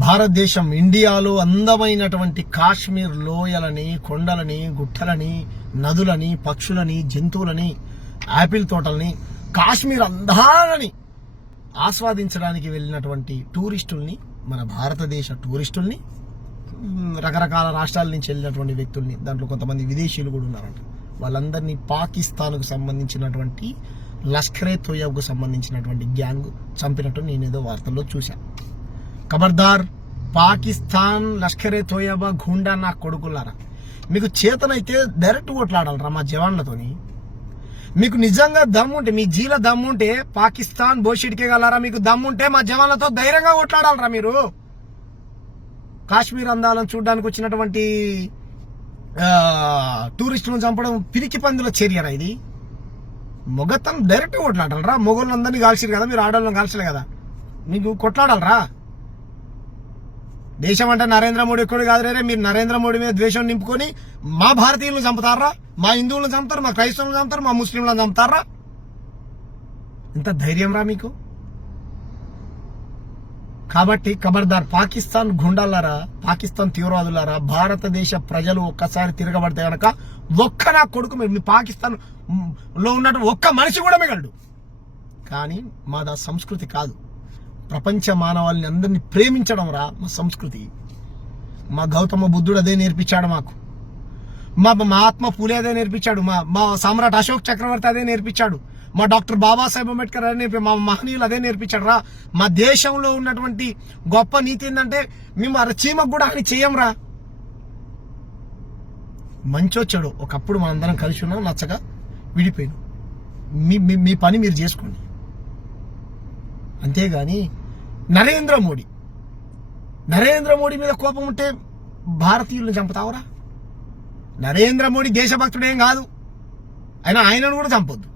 భారతదేశం ఇండియాలో అందమైనటువంటి కాశ్మీర్ లోయలని, కొండలని, గుట్టలని, నదులని, పక్షులని, జంతువులని, యాపిల్ తోటలని, కాశ్మీర్ అందాలని ఆస్వాదించడానికి వెళ్ళినటువంటి టూరిస్టుల్ని, మన భారతదేశ టూరిస్టుల్ని, రకరకాల రాష్ట్రాల నుంచి వెళ్ళినటువంటి వ్యక్తుల్ని, దాంట్లో కొంతమంది విదేశీయులు కూడా ఉన్నారంట, వాళ్ళందరినీ పాకిస్తాన్కు సంబంధించినటువంటి లష్కరే తోయబ్కు సంబంధించినటువంటి గ్యాంగ్ చంపినట్టు నేనేదో వార్తల్లో చూశాను. ఖబర్దార్, పాకిస్తాన్ లష్కరే తోయబా గుండా నా కొడుకులారా, మీకు చేతనైతే డైరెక్ట్ కొట్లాడాలరా మా జవాన్లతోని. మీకు నిజంగా దమ్ముంటే, మీ జీల దమ్ముంటే పాకిస్తాన్ బోషిడికే గలరా, మీకు దమ్ముంటే మా జవాన్లతో ధైర్యంగా కొట్లాడాలరా. మీరు కాశ్మీర్ అందాలను చూడడానికి వచ్చినటువంటి టూరిస్టులను చంపడం పిరికి పందుల చర్యరా ఇది. మొగతను డైరెక్ట్ కొట్లాడాలరా. మొగోళ్ళందరినీ కాల్చారు కదా, మీరు ఆడవాళ్ళని కాల్చలే కదా, మీకు కొట్లాడాలరా. దేశం అంటే నరేంద్ర మోడీ ఎక్కడు కాదు రే. మీరు నరేంద్ర మోడీ మీద ద్వేషం నింపుకొని మా భారతీయులను చంపుతారా, మా హిందువులను చంపుతారు, మా క్రైస్తవులను చంపుతారు, మా ముస్లింలను చంపుతారా? ఇంత ధైర్యం రా మీకు? కాబట్టి ఖబర్దార్, పాకిస్తాన్ గుండాలారా, పాకిస్తాన్ తీవ్రవాదులారా, భారతదేశ ప్రజలు ఒక్కసారి తిరగబడితే గనక ఒక్క నా కొడుకు మీ పాకిస్తాన్ లో ఉన్నట్టు ఒక్క మనిషి కూడా మిగలడు. కానీ మాదా సంస్కృతి కాదు. ప్రపంచ మానవాళిని అందరినీ ప్రేమించడం రా మా సంస్కృతి. మా గౌతమ బుద్ధుడు అదే నేర్పించాడు మాకు. మా మహాత్మా పూలే అదే నేర్పించాడు. మా సామ్రాట్ అశోక్ చక్రవర్తి అదే నేర్పించాడు. మా డాక్టర్ బాబాసాహెబ్ అంబేద్కర్ అదే మా మహనీయులు అదే నేర్పించాడు రా. మా దేశంలో ఉన్నటువంటి గొప్ప నీతి ఏంటంటే, మేము చీమకు కూడా అని చెయ్యంరా. మంచొచ్చాడు ఒకప్పుడు మనందరం కలిసి ఉన్నాం, నచ్చగా విడిపోయాను. మీ పని మీరు చేసుకోండి. అంతేగాని నరేంద్ర మోడీ మీద కోపం ఉంటే భారతీయులను చంపుతావురా? నరేంద్ర మోడీ దేశభక్తుడేం కాదు, ఆయనను కూడా చంపొద్దు.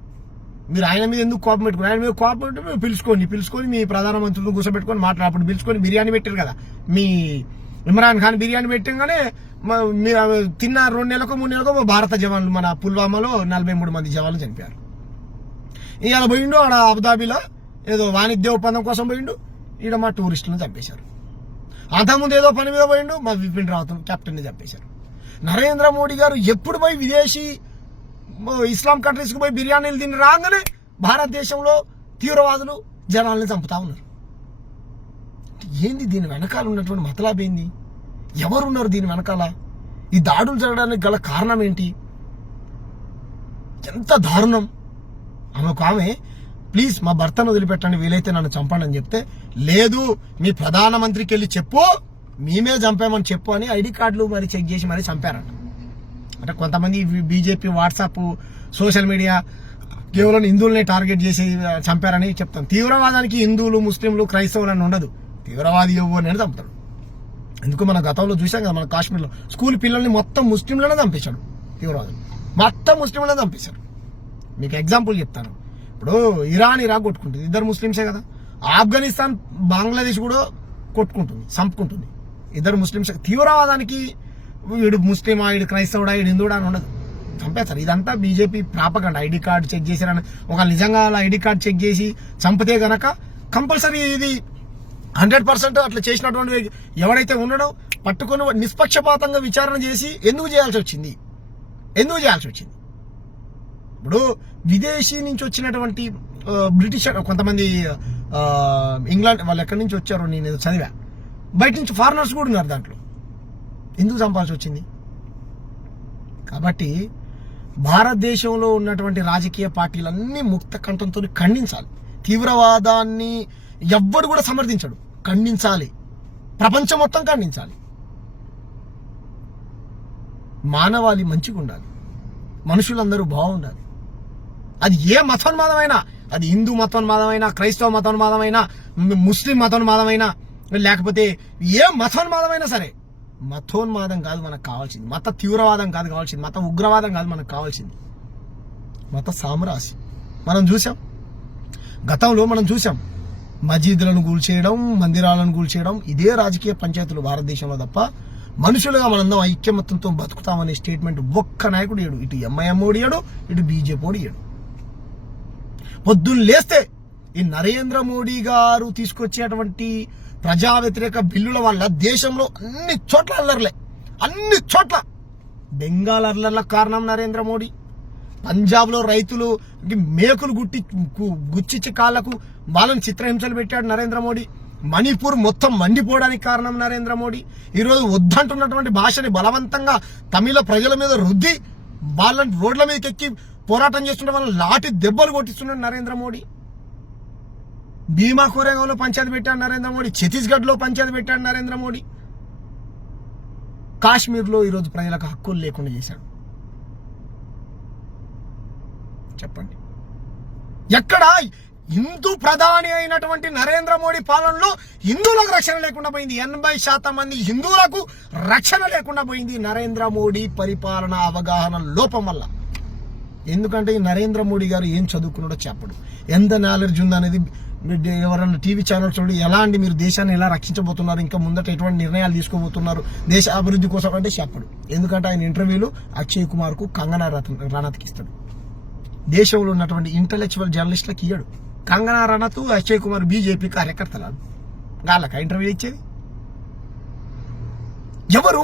మీరు ఆయన మీద ఎందుకు కోపం పెట్టుకుని, ఆయన మీద కోపం పెట్టి మీరు పిలుచుకొని మీ ప్రధానమంత్రులను కూర్చోబెట్టుకొని మాట్లాడప్పుడు పిలుచుకొని బిర్యానీ పెట్టారు కదా. మీ ఇమ్రాన్ ఖాన్ బిర్యానీ పెట్టగానే తిన్న 2 నెలలకో 3 నెలలకో భారత జవాన్లు మన పుల్వామాలో 43 మంది జవాన్లు చనిపోయారు. ఇవాళ పోయిండు ఆడ అబుదాబిలో ఏదో వాణిజ్య ఒప్పందం కోసం పోయిండు, ఈడ మా టూరిస్టులను చంపేశారు. అంతకుముందు ఏదో పని మీద పోయిండు, మా విపిన్ రావత్ కెప్టెన్ని చంపేశారు. నరేంద్ర మోడీ గారు ఎప్పుడు పోయి విదేశీ ఇస్లాం కంట్రీస్కి పోయి బిర్యానీలు తిని రాగానే భారతదేశంలో తీవ్రవాదులు జనాల్ని చంపుతా ఉన్నారు. ఏంది దీని వెనకాల ఉన్నటువంటి మతలాబ్ ఏంది? ఎవరున్నారు దీని వెనకాల? ఈ దాడులు జరగడానికి గల కారణం ఏంటి? ఎంత దారుణం! ఆమె ప్లీజ్ మా భర్తను వదిలిపెట్టండి, వీలైతే నన్ను చంపండి అని చెప్తే, లేదు మీ ప్రధానమంత్రికి వెళ్ళి చెప్పు, మేమే చంపామని చెప్పు అని ఐడి కార్డులు మరి చెక్ చేసి మరి చంపారంట. అంటే కొంతమంది బీజేపీ వాట్సాప్ సోషల్ మీడియా కేవలం హిందువులనే టార్గెట్ చేసి చంపారని చెప్తాం. తీవ్రవాదానికి హిందువులు, ముస్లింలు, క్రైస్తవులు అని ఉండదు. తీవ్రవాది ఎవరినైనా చంపుతాడు. ఎందుకు మన గతంలో చూసాం కదా, మన కాశ్మీర్లో స్కూల్ పిల్లల్ని మొత్తం ముస్లింలనే చంపేశాడు తీవ్రవాదులు. మొత్తం ముస్లింలనే చంపేశాడు. మీకు ఎగ్జాంపుల్ చెప్తాను. ఇప్పుడు ఇరాక్ కొట్టుకుంటుంది, 2 ముస్లింసే కదా. ఆఫ్ఘనిస్తాన్, బంగ్లాదేశ్ కూడా కొట్టుకుంటుంది, చంపుకుంటుంది, 2 ముస్లింసే. తీవ్రవాదానికి వీడు ముస్లిమా, వీడు క్రైస్తవుడా, వీడు హిందువుడా అని ఉండదు, చంపేస్తారు. ఇదంతా BJP propaganda. ID card check చేశారని, ఒక నిజంగా ఐడి కార్డు చెక్ చేసి చంపితే గనక కంపల్సరీ ఇది 100% అట్లా చేసినటువంటి ఎవడైతే ఉన్నాడో పట్టుకొని నిష్పక్షపాతంగా విచారణ చేసి ఎందుకు చేయాల్సి వచ్చింది? ఇప్పుడు విదేశీ నుంచి వచ్చినటువంటి బ్రిటిష్ కొంతమంది ఇంగ్లాండ్ వాళ్ళు ఎక్కడి నుంచి వచ్చారో నేను ఏదో చదివా, బయట నుంచి ఫారినర్స్ కూడా ఉన్నారు దాంట్లో. ఎందుకు చంపాల్సి వచ్చింది? కాబట్టి భారతదేశంలో ఉన్నటువంటి రాజకీయ పార్టీలన్నీ ముక్త కంఠంతో ఖండించాలి. తీవ్రవాదాన్ని ఎవ్వడు కూడా సమర్థించడు, ఖండించాలి. ప్రపంచం మొత్తం ఖండించాలి. మానవాళి మంచిగా ఉండాలి, మనుషులందరూ బాగుండాలి. అది ఏ మతోన్మాదమైనా, అది హిందూ మతోన్మాదమైనా, క్రైస్తవ మతోన్మాదమైనా, ముస్లిం మతోన్మాదమైనా, లేకపోతే ఏ మతోన్మాదమైనా సరే, మతోన్మాదం కాదు మనకు కావాల్సింది, మత తీవ్రవాదం కాదు కావాల్సింది, మత ఉగ్రవాదం కాదు మనకు కావాల్సింది, మత సామ్రాజ్యం. గతంలో మనం చూసాం మసీదులను కూల్చేయడం, మందిరాలను కూల్చేయడం, ఇదే రాజకీయ పంచాయతీలు భారతదేశంలో తప్ప మనుషులుగా మనందరం ఐక్యమత్యంతో బతుకుతామనే స్టేట్మెంట్ ఒక్క నాయకుడు ఇయ్యడు. ఇటు ఎంఐఎం ఓడియాడు, ఇటు బీజేపీ ఓడియాడు. పొద్దున్న లేస్తే ఈ నరేంద్ర మోడీ గారు తీసుకొచ్చేటువంటి ప్రజా వ్యతిరేక బిల్లుల వల్ల దేశంలో అన్ని చోట్ల అల్లర్లే, అన్ని చోట్ల. బెంగాల్ అల్లర్లకు కారణం నరేంద్ర మోడీ. పంజాబ్లో రైతులు మేకులు గుచ్చిచ్చి కాళ్లకు వాళ్ళని చిత్రహింసలు పెట్టాడు నరేంద్ర మోడీ. మణిపూర్ మొత్తం మండిపోవడానికి కారణం నరేంద్ర మోడీ. ఈరోజు వద్దంటున్నటువంటి భాషని బలవంతంగా తమిళ ప్రజల మీద రుద్ది వాళ్ళని రోడ్ల మీదకి ఎక్కి పోరాటం చేస్తుంటే వాళ్ళని లాఠీ దెబ్బలు కొట్టిస్తున్నాడు నరేంద్ర మోడీ. భీమా కోరేగాంలో పంచాయతీ పెట్టాడు నరేంద్ర మోడీ. ఛత్తీస్గఢ్ లో పంచాయతీ పెట్టాడు నరేంద్ర మోడీ. కాశ్మీర్లో ఈరోజు ప్రజలకు హక్కులు లేకుండా చేశాడు. చెప్పండి, ఎక్కడ హిందూ ప్రధాని అయినటువంటి నరేంద్ర మోడీ పాలనలో హిందువులకు రక్షణ లేకుండా పోయింది. 80% మంది హిందువులకు రక్షణ లేకుండా పోయింది నరేంద్ర మోడీ పరిపాలన అవగాహన లోపం వల్ల. ఎందుకంటే ఈ నరేంద్ర మోడీ గారు ఏం చదువుకున్నాడో చెప్పడు, ఎంత నాలెడ్జ్ ఉందనేది ఎవరన్నా టీవీ ఛానల్ చూడండి. ఎలా అండి మీరు దేశాన్ని ఎలా రక్షించబోతున్నారు, ఇంకా ముందట ఎటువంటి నిర్ణయాలు తీసుకోబోతున్నారు దేశ అభివృద్ధి కోసం అంటే చెప్పడు. ఎందుకంటే ఆయన ఇంటర్వ్యూలు అక్షయ్ కుమార్ కు, కంగనా రనౌత్కి ఇస్తాడు. దేశంలో ఉన్నటువంటి ఇంటలెక్చువల్ జర్నలిస్టులకు ఇయ్యడు. కంగనా రనౌత్, అక్షయ్ కుమార్ బీజేపీ కార్యకర్తలు, వాళ్ళకి ఇంటర్వ్యూ ఇచ్చేది.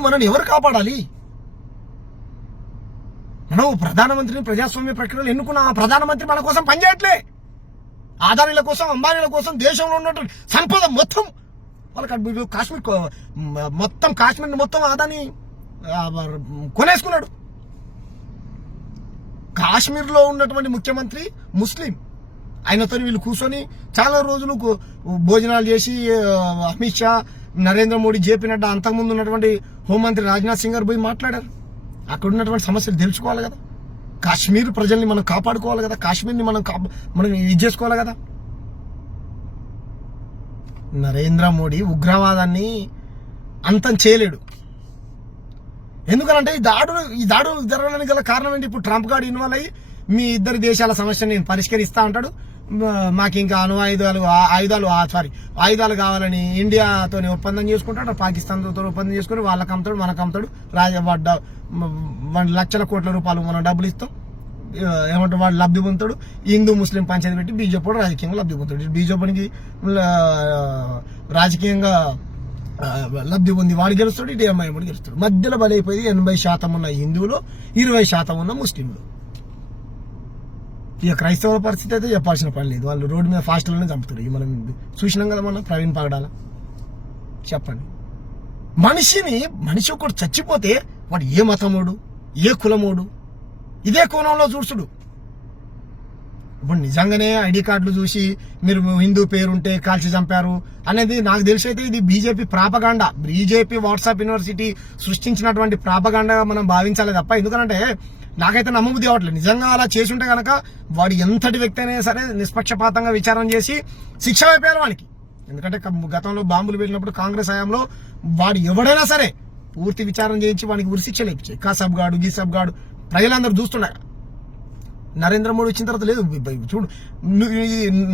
మనల్ని ఎవరు కాపాడాలి? మనం ప్రధానమంత్రిని ప్రజాస్వామ్య ప్రక్రియలో ఎన్నుకున్న ఆ ప్రధానమంత్రి మన కోసం పనిచేయట్లే. ఆదానీల కోసం, అంబానీల కోసం దేశంలో ఉన్నటువంటి సంపద మొత్తం వాళ్ళకి కాశ్మీర్ మొత్తం ఆదాని కొనేసుకున్నాడు. కాశ్మీర్లో ఉన్నటువంటి ముఖ్యమంత్రి ముస్లిం, ఆయనతో వీళ్ళు కూర్చొని చాలా రోజులు భోజనాలు చేసి అమిత్ షా, నరేంద్ర మోడీ, జేపీ నడ్డా, అంతకుముందు ఉన్నటువంటి హోంమంత్రి రాజ్నాథ్ సింగ్ గారు పోయి మాట్లాడారు. అక్కడ ఉన్నటువంటి సమస్యలు తెలుసుకోవాలి కదా, కాశ్మీర్ ప్రజల్ని మనం కాపాడుకోవాలి కదా, కాశ్మీర్ని మనం ఇది చేసుకోవాలి కదా. నరేంద్ర మోడీ ఉగ్రవాదాన్ని అంతం చేయలేడు. ఎందుకంటే ఈ దాడులు జరగడానికి గల కారణం ఏంటి? ఇప్పుడు ట్రంప్ గారు ఇన్వాల్వ్ అయ్యి మీ ఇద్దరి దేశాల సమస్యను నేను పరిష్కరిస్తా అంటాడు. మాకు ఇంకా ఆయుధాలు కావాలని ఇండియాతో ఒప్పందం చేసుకుంటాడు, పాకిస్తాన్తో ఒప్పందం చేసుకుని వాళ్ళకి అమ్ముతాడు, మనకు అమ్ముతాడు. లక్షల కోట్ల రూపాయలు మనం డబ్బులు ఇస్తాం, ఏమంటారు వాడు లబ్ధి పొందుతాడు. హిందూ ముస్లిం పంచాయతీ పెట్టి బీజేపీ రాజకీయంగా లబ్ధి పొందుతాడు. బీజేపీకి రాజకీయంగా లబ్ధి పొంది వాడు గెలుస్తాడు, ఇటు ఎంఐఎం గెలుస్తాడు. మధ్యలో బలైపోయింది 80% ఉన్న హిందువులు, 20% ఉన్న ముస్లింలు. ఇక క్రైస్తవుల పరిస్థితి అయితే చెప్పాల్సిన పని లేదు, వాళ్ళు రోడ్డు మీద ఫాస్ట్లోనే చంపుతారు. మనం చూసినాం కదా మన ప్రవీణ్ పగడాల. చెప్పండి, మనిషి ఒకటి చచ్చిపోతే వాడు ఏ మతమోడు, ఏ కులమోడు, ఇదే కోణంలో చూసుడు. ఇప్పుడు నిజంగానే ఐడి కార్డులు చూసి మీరు హిందూ పేరుంటే కాల్చి చంపారు అనేది నాకు తెలిసి అయితే ఇది BJP propaganda, BJP WhatsApp university సృష్టించినటువంటి ప్రాపగాండాగా మనం భావించాలి తప్ప. ఎందుకంటే నాకైతే నమ్మబుద్ధి అవ్వట్లేదు. నిజంగా అలా చేసుంటే కనుక వాడు ఎంతటి వ్యక్తి అయినా సరే నిష్పక్షపాతంగా విచారణ చేసి శిక్ష అయిపోయారు వానికి. ఎందుకంటే గతంలో బాంబులు పెట్టినప్పుడు కాంగ్రెస్ హయాంలో వాడు ఎవడైనా సరే పూర్తి విచారణ చేయించి వానికి ఉరిశిక్ష లేపించాయి. కాసబ్ గాడు, గీసబ్ గాడు ప్రజలందరూ చూస్తున్నారు. నరేంద్ర మోడీ వచ్చిన తర్వాత లేదు. చూడు,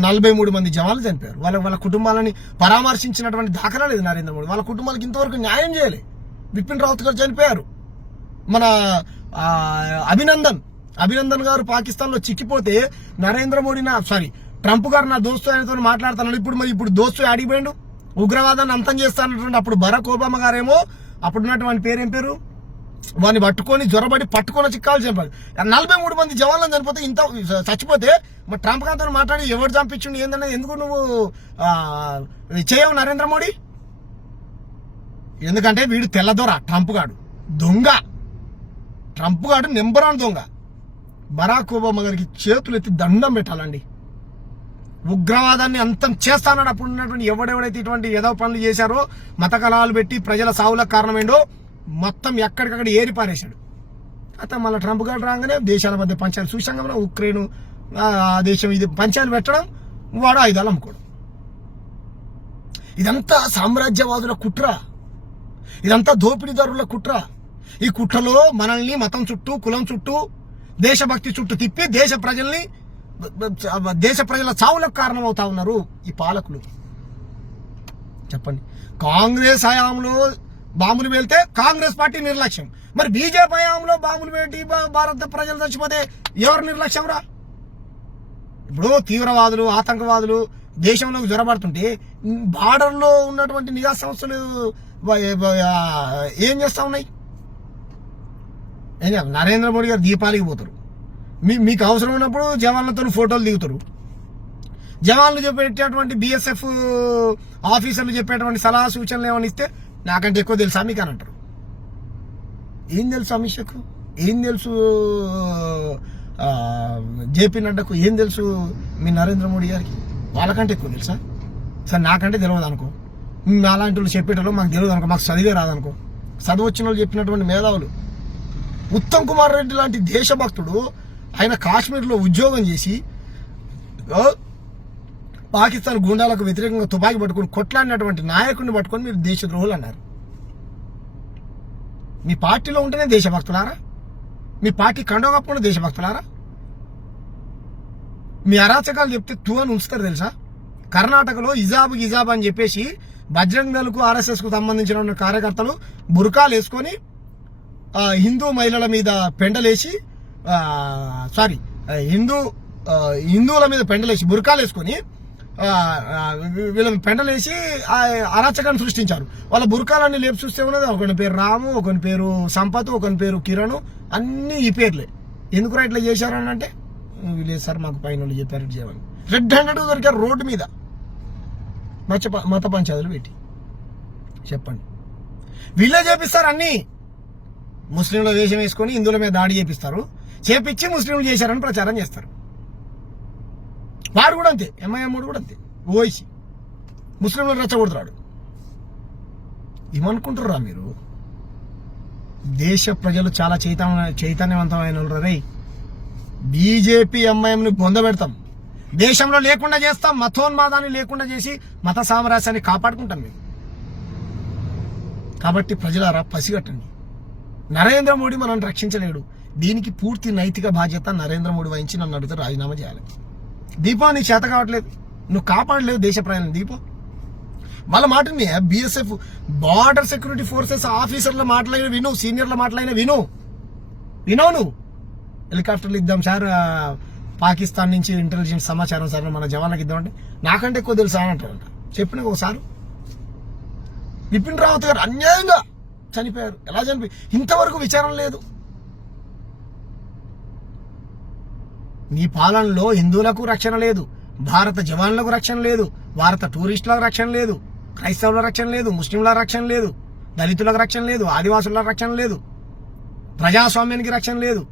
43 మంది జవాన్లు చనిపోయారు. వాళ్ళ కుటుంబాలని పరామర్శించినటువంటి దాఖలా లేదు నరేంద్ర మోడీ. వాళ్ళ కుటుంబాలకు ఇంతవరకు న్యాయం చేయలే. బిపిన్ రావత్ గారు చనిపోయారు. మన అభినందన్ గారు పాకిస్తాన్ లో చిక్కిపోతే నరేంద్ర మోడీ ట్రంప్ గారు నా దోస్తు ఆయనతో మాట్లాడుతున్నాడు. ఇప్పుడు దోస్తు అడిగిపోయిండు, ఉగ్రవాదాన్ని అంతం చేస్తానటువంటి. అప్పుడు బరాక్ ఒబామా గారేమో అప్పుడున్నటువంటి పేరేం పేరు వాడిని పట్టుకొని జ్వరబడి పట్టుకొని చిక్కాలు చంపారు. 43 మంది జవాన్లను చనిపోతే ఇంత చచ్చిపోతే మరి ట్రంప్ గారితో మాట్లాడి ఎవరు చంపించిండు ఏందనేది ఎందుకు నువ్వు చేయవు నరేంద్ర మోడీ? ఎందుకంటే వీడు తెల్లదొర, ట్రంప్ గాడు దొంగ, ట్రంప్ గాడు నెంబర్ 1 దొంగ. బరాక్ ఒబామా గారికి చేతులు ఎత్తి దండం పెట్టాలండి. ఉగ్రవాదాన్ని అంతం చేస్తానని అప్పుడు ఉన్నటువంటి ఎవడెవడైతే ఇటువంటి ఏదో పనులు చేశారో, మత కలహాలు పెట్టి ప్రజల సావులకు కారణమైందో మొత్తం ఎక్కడికక్కడ ఏరి పారేశాడు. అయితే మళ్ళీ ట్రంప్ గారు రాగానే దేశాల మధ్య పంచాయతీ చూసాం కదా, ఉక్రెయిన్ దేశం ఇది పంచాయతీలు పెట్టడం, వాడు ఆయుధాలు అమ్ముకోవడం. ఇదంతా సామ్రాజ్యవాదుల కుట్ర, ఇదంతా దోపిడీదారుల కుట్ర. ఈ కుట్రలో మనల్ని మతం చుట్టూ, కులం చుట్టూ, దేశభక్తి చుట్టూ తిప్పి దేశ ప్రజల చావులకు కారణమవుతా ఉన్నారు ఈ పాలకులు. చెప్పండి, కాంగ్రెస్ హయాంలో బాంబులు వెళ్తే కాంగ్రెస్ పార్టీ నిర్లక్ష్యం, మరి బీజేపీ హయాంలో బాంబులు పెట్టి భారత ప్రజలు చచ్చిపోతే ఎవరు నిర్లక్ష్యం రా? ఇప్పుడు తీవ్రవాదులు, ఆతంకవాదులు దేశంలోకి జ్వరపడుతుంటే బార్డర్లో ఉన్నటువంటి నిఘా సంస్థలు ఏం చేస్తా ఉన్నాయి? ఏం చేయాలి? నరేంద్ర మోడీ గారు దీపాలికి పోతారు, మీకు అవసరం ఉన్నప్పుడు జవాన్లతో ఫోటోలు దిగుతారు. జవాన్లు చెప్పేటటువంటి బిఎస్ఎఫ్ ఆఫీసర్లు చెప్పేటువంటి సలహా సూచనలు ఏమైనా ఇస్తే నాకంటే ఎక్కువ తెలుసా మీకు అని అంటారు. ఏం తెలుసు అమిత్ షాకు? ఏం తెలుసు జేపీ నడ్డాకు? ఏం తెలుసు మీ నరేంద్ర మోడీ గారికి? వాళ్ళకంటే ఎక్కువ తెలుసా? సరే నాకంటే తెలియదు అనుకో, అలాంటి వాళ్ళు చెప్పేటప్పుడు మాకు తెలియదు అనుకో, మాకు చదివే రాదనుకో. చదువు వచ్చిన వాళ్ళు చెప్పినటువంటి మేధావులు. ఉత్తమ్ కుమార్ రెడ్డి లాంటి దేశభక్తుడు ఆయన కాశ్మీర్లో ఉద్యోగం చేసి పాకిస్తాన్ గుండాలకు వ్యతిరేకంగా తుపాకీ పట్టుకుని కొట్లాడినటువంటి నాయకుడిని పట్టుకొని మీరు దేశద్రోహులు అన్నారు. మీ పార్టీలో ఉంటేనే దేశభక్తులారా? మీ పార్టీ కండో కప్పుకున్న దేశభక్తులారా? మీ అరాచకాలు చెప్తే తూ అని ఉంచుతారు తెలుసా? కర్ణాటకలో హిజాబ్ అని చెప్పేసి బజరంగ్ దళకు ఆర్ఎస్ఎస్ కు సంబంధించిన కార్యకర్తలు బుర్కాలు వేసుకొని హిందూ మహిళల మీద పెండలేసి హిందువుల మీద పెండలేసి బుర్కాలు వేసుకొని వీళ్ళ పెండలేసి అరాచకాన్ని సృష్టించారు. వాళ్ళ బుర్కాలన్నీ లేపు చూస్తే ఉన్నది ఒకని పేరు రాము, ఒకని పేరు సంపత్, ఒకని పేరు కిరణ్, అన్ని ఈ పేర్లే. ఎందుకు ఇట్లా చేశారు అని అంటే లేదు సార్ మాకు పైన వాళ్ళు చెప్పారు చేయమని. రెడ్ హ్యాండెడ్ దొరికారు రోడ్డు మీద మత పంచాయతీలు పెట్టి. చెప్పండి, వీళ్ళే చేపిస్తారు అన్ని. ముస్లింల వేషం వేసుకొని హిందువుల మీద దాడి చేపిస్తారు, చేపించి ముస్లింలు చేశారని ప్రచారం చేస్తారు. వాడు కూడా అంతే, ఎంఐఎం కూడా అంతే, ఓవైసీ ముస్లింలను రెచ్చగొడుతున్నాడు. ఏమనుకుంటారా మీరు? దేశ ప్రజలు చాలా చైతన్యవంతమైన రే. బీజేపీ ఎంఐఎంని బొందబెడతాం, దేశంలో లేకుండా చేస్తాం, మతోన్మాదాన్ని లేకుండా చేసి మత సామరస్యాన్ని కాపాడుకుంటాం మేము. కాబట్టి ప్రజలారా పసిగట్టండి, నరేంద్ర మోడీ మనల్ని రక్షించలేడు. దీనికి పూర్తి నైతిక బాధ్యత నరేంద్ర మోడీ వహించి నన్ను అడిగితే రాజీనామా చేయాలి. దీపా నీ చేత కావట్లేదు, నువ్వు కాపాడలేవు దేశ ప్రయాణం. దీపం వాళ్ళ మాటని బిఎస్ఎఫ్ బార్డర్ సెక్యూరిటీ ఫోర్సెస్ ఆఫీసర్ల మాటలైన విను, సీనియర్ల మాటలైన విను నువ్వు. హెలికాప్టర్లు ఇద్దాం సార్, పాకిస్తాన్ నుంచి ఇంటెలిజెన్స్ సమాచారం సార్ మన జవాన్లకు ఇద్దామంటే నాకంటే ఎక్కువ తెలుసా అని అంటారంట. చెప్పిన ఒకసారి బిపిన్ రావత్ గారు అన్యాయంగా చనిపోయారు. ఎలా చనిపోయి ఇంతవరకు విచారణ లేదు. నీ పాలనలో హిందువులకు రక్షణ లేదు, భారత జవాన్లకు రక్షణ లేదు, భారత టూరిస్టులకు రక్షణ లేదు, క్రైస్తవుల రక్షణ లేదు, ముస్లింల రక్షణ లేదు, దళితులకు రక్షణ లేదు, ఆదివాసుల రక్షణ లేదు, ప్రజాస్వామ్యానికి రక్షణ లేదు,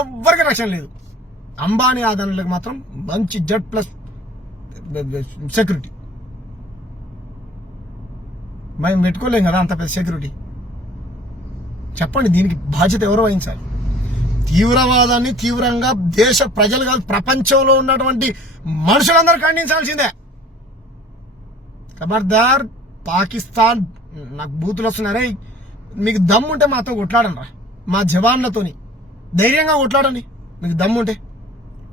ఎవ్వరికి రక్షణ లేదు. అంబానీ ఆదానులకు మాత్రం మంచి జెడ్ ప్లస్ సెక్యూరిటీ. మేము పెట్టుకోలేం కదా అంత పెద్ద సెక్యూరిటీ. చెప్పండి, దీనికి బాధ్యత ఎవరు వహించాలి? తీవ్రవాదాన్ని తీవ్రంగా దేశ ప్రజలు కాదు ప్రపంచంలో ఉన్నటువంటి మనుషులందరూ ఖండించాల్సిందే. ఖబర్దార్ పాకిస్తాన్, నాకు బూతులు వస్తున్నారే, మీకు దమ్ముంటే మాతో కొట్లాడండి రా, మా జవాన్లతోని ధైర్యంగా కొట్లాడండి. మీకు దమ్ముంటే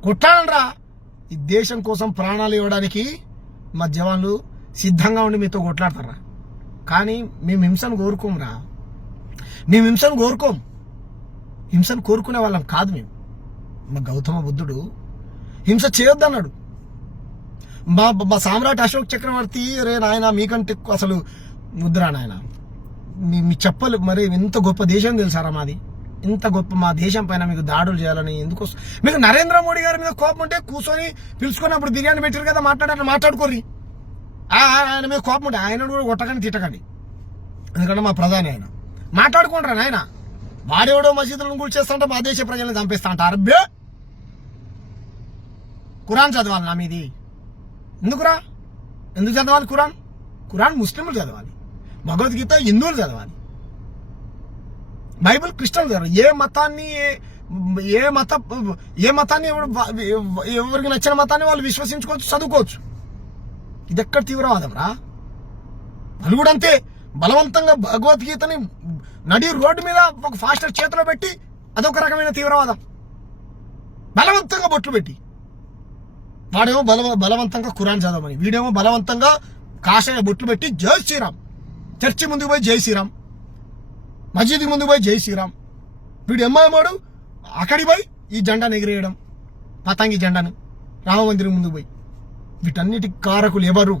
కొట్లాడండి రా. ఈ దేశం కోసం ప్రాణాలు ఇవ్వడానికి మా జవాన్లు సిద్ధంగా ఉండి మీతో కొట్లాడతారా. కానీ మేము హింసను కోరుకోంరా, మేము హింసను కోరుకోం, హింసను కోరుకునే వాళ్ళం కాదు మేము. మా గౌతమ బుద్ధుడు హింస చేయొద్దన్నాడు. మా సామ్రాట్ అశోక్ చక్రవర్తి రే నాయన మీకంటే అసలు ముద్రా నాయన, మీ చెప్పలు మరి ఎంత గొప్ప దేశం తెలుసారా మాది, ఇంత గొప్ప మా దేశం పైన మీకు దాడులు చేయాలని ఎందుకు? మీకు నరేంద్ర మోడీ గారి మీద కోపం ఉంటే కూర్చొని పిలుచుకొని అప్పుడు బిర్యానీ పెట్టారు కదా, మాట్లాడుకోర్రి. ఆయన మీద కోపం ఉంటే ఆయన కూడా కొట్టకండి తిట్టకండి, ఎందుకంటే మా ప్రధాని ఆయన. మాట్లాడుకుంటారా నాయన, వాడెవడో మసీదులను కూల్చేస్తాంటే మా దేశ ప్రజలను చంపేస్తా అంట. అరబ్బే ఖురాన్ చదవాలి నా మీది ఎందుకురా? ఎందుకు చదవాలి ఖురాన్? ఖురాన్ ముస్లింలు చదవాలి, భగవద్గీత హిందువులు చదవాలి, బైబిల్ క్రిస్టియన్లు చదవాలి. ఏ మతాన్ని ఎవరికి నచ్చిన మతాన్ని వాళ్ళు విశ్వసించుకోవచ్చు, చదువుకోవచ్చు. ఇది ఎక్కడ తీవ్రవాదం రా? వాళ్ళు కూడా అంతే బలవంతంగా భగవద్గీతని నడి రోడ్డు మీద ఒక ఫాస్టర్ చేతిలో పెట్టి అదొక రకమైన తీవ్రవాదం. బలవంతంగా బొట్లు పెట్టి, వాడేమో బలవంతంగా ఖురాన్ చదవమని, వీడేమో బలవంతంగా కాషాయ బొట్లు పెట్టి జై శ్రీరామ్, చర్చి ముందుకు పోయి జై శ్రీరామ్, మసీద్ ముందుకు పోయి జై శ్రీరామ్. వీడు ఎమ్మాడు అక్కడికి పోయి ఈ జెండాను ఎగిరేయడం, పతంగి జెండాను రామ మందిరం ముందుకు పోయి వీటన్నిటి కారకులు ఎవరు?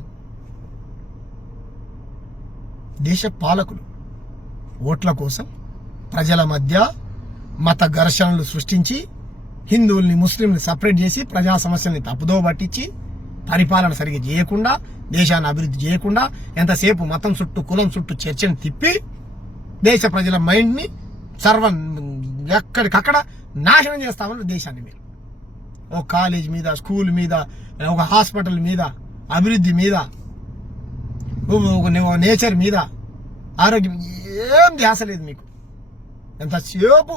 దేశ పాలకులు. ఓట్ల కోసం ప్రజల మధ్య మత ఘర్షణలు సృష్టించి హిందువుల్ని ముస్లింని సపరేట్ చేసి ప్రజా సమస్యల్ని తప్పుదో పట్టించి పరిపాలన సరిగ్గా చేయకుండా దేశాన్ని అభివృద్ధి చేయకుండా ఎంతసేపు మతం చుట్టూ కులం చుట్టూ చర్చను తిప్పి దేశ ప్రజల మైండ్ని ఎక్కడికక్కడ నాశనం చేస్తామని దేశాన్ని మీరు ఒక కాలేజ్ మీద, స్కూల్ మీద, ఒక హాస్పిటల్ మీద, అభివృద్ధి మీద, ఒక నేచర్ మీద, ఆరోగ్యం ఏం ధ్యాస లేదు మీకు. ఎంతసేపు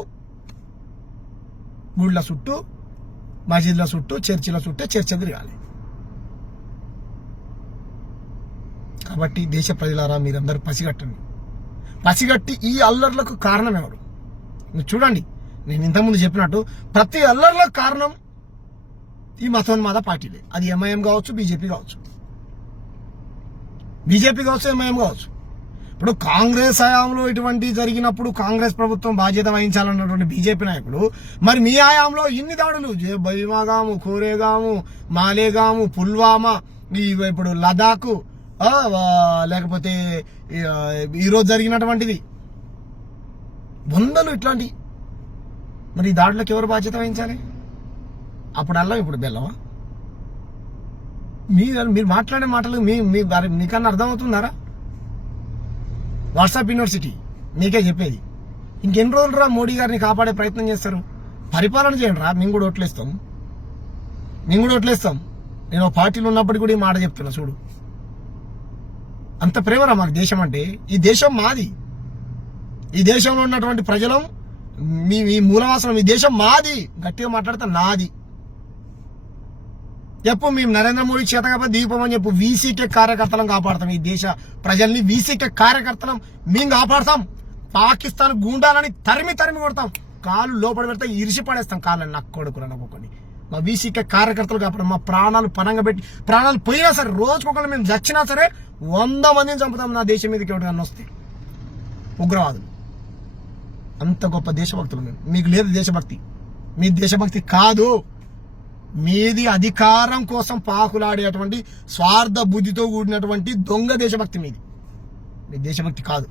గుళ్ళ చుట్టూ, మసీదుల చుట్టూ, చర్చిల చుట్టూ చర్చ తిరగాలి. కాబట్టి దేశ ప్రజలారా మీరందరూ పసిగట్టండి. పసిగట్టి ఈ అల్లర్లకు కారణం ఎవరు? మీరు చూడండి, నేను ఇంతకుముందు చెప్పినట్టు ప్రతి అల్లర్లకు కారణం ఈ మతోన్మాద పార్టీలే. అది ఎంఐఎం కావచ్చు, బీజేపీ కావచ్చు, ఎంఐఎం కావచ్చు. ఇప్పుడు కాంగ్రెస్ హయాంలో ఇటువంటి జరిగినప్పుడు కాంగ్రెస్ ప్రభుత్వం బాధ్యత వహించాలన్నటువంటి బీజేపీ నాయకులు, మరి మీ హయాంలో ఇన్ని దాడులు బైమాగాము, కోరేగాము, మాలేగాము, పుల్వామా, ఇప్పుడు లదాఖ్, లేకపోతే ఈరోజు జరిగినటువంటిది వందలు ఇట్లాంటి. మరి ఈ దాడులకు ఎవరు బాధ్యత వహించాలి? అప్పుడు అల్లం, ఇప్పుడు బెల్లమా? మీరు మాట్లాడే మాటలు మీకన్నా అర్థమవుతున్నారా? వాట్సాప్ యూనివర్సిటీ మీకే చెప్పేది. ఇంకెన్ని రోజులు రా మోడీ గారిని కాపాడే ప్రయత్నం చేస్తారు? పరిపాలన చేయండి రా, మేము కూడా ఓట్లేస్తాం. నేను పార్టీలో ఉన్నప్పటికీ కూడా ఈ మాట చెప్తున్నా. చూడు, అంత ప్రేమరా మాకు దేశం అంటే. ఈ దేశం మాది. ఈ దేశంలో ఉన్నటువంటి ప్రజలం మీ మూలవాసనం. ఈ దేశం మాది. గట్టిగా మాట్లాడితే నాది చెప్పు. మేము నరేంద్ర మోడీ చేత కాబట్టి దీపం అని చెప్పు. వీసీకే కార్యకర్తలను కాపాడతాం. ఈ దేశ ప్రజల్ని వీసీకే కార్యకర్తలం మేము కాపాడతాం. పాకిస్తాన్ గూండాలని తరిమి కొడతాం. కాళ్ళు లోపల పెడితే ఇరిసి పడేస్తాం కాళ్ళని. నాకు కొడుకురా నవ్వుకొని మా వీసీకే కార్యకర్తలు కాపాడు. మా ప్రాణాలు పనంగా పెట్టి, ప్రాణాలు పోయినా సరే, రోజుకొకరు మేము చచ్చినా సరే 100 మందిని చంపుతాం నా దేశం మీదకి ఎవరికన్నా వస్తే. ఉగ్రవాదులు అంత గొప్ప దేశభక్తులు మేము. మీకు లేదు దేశభక్తి. మీ దేశభక్తి కాదు. మీది అధికారం కోసం పాకులాడేటువంటి స్వార్థ బుద్ధితో కూడినటువంటి దొంగ దేశభక్తి మీది. మీ దేశభక్తి కాదు.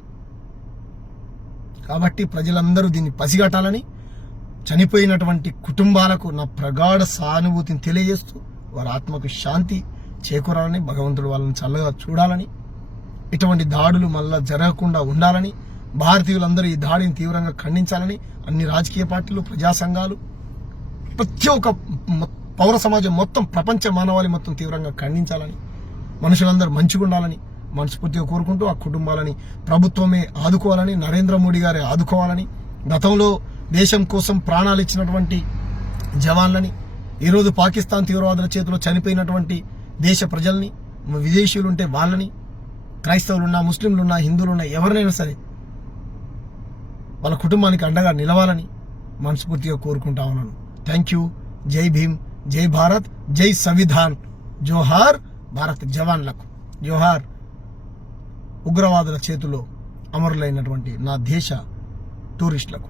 కాబట్టి ప్రజలందరూ దీన్ని పసిగట్టాలని, చనిపోయినటువంటి కుటుంబాలకు నా ప్రగాఢ సానుభూతిని తెలియజేస్తూ వారి ఆత్మకు శాంతి చేకూరాలని, భగవంతుడు వాళ్ళని చల్లగా చూడాలని, ఇటువంటి దాడులు మళ్ళా జరగకుండా ఉండాలని, భారతీయులందరూ ఈ దాడిని తీవ్రంగా ఖండించాలని అన్ని రాజకీయ పార్టీలు, ప్రజా సంఘాలు, ప్రతి ఒక్క పౌర సమాజం మొత్తం, ప్రపంచ మానవాళి మొత్తం తీవ్రంగా ఖండించాలని, మనుషులందరూ మంచిగా ఉండాలని మనస్ఫూర్తిగా కోరుకుంటూ ఆ కుటుంబాలని ప్రభుత్వమే ఆదుకోవాలని, నరేంద్ర మోడీ గారే ఆదుకోవాలని, గతంలో దేశం కోసం ప్రాణాలు ఇచ్చినటువంటి జవాన్లని, ఈరోజు పాకిస్తాన్ తీవ్రవాదుల చేతిలో చనిపోయినటువంటి దేశ ప్రజల్ని, విదేశీయులుంటే వాళ్ళని, క్రైస్తవులున్నా, ముస్లింలున్నా, హిందువులున్నా, ఎవరినైనా సరే వాళ్ళ కుటుంబానికి అండగా నిలవాలని మనస్ఫూర్తిగా కోరుకుంటా ఉన్నాను. Thank you. జై భీమ్, జై భారత్, జై సంవిధాన్. జోహార్ భారత్ జవాన్లకు, జోహార్ ఉగ్రవాదుల చేతిలో అమరులైనటువంటి నా దేశ టూరిస్టులకు.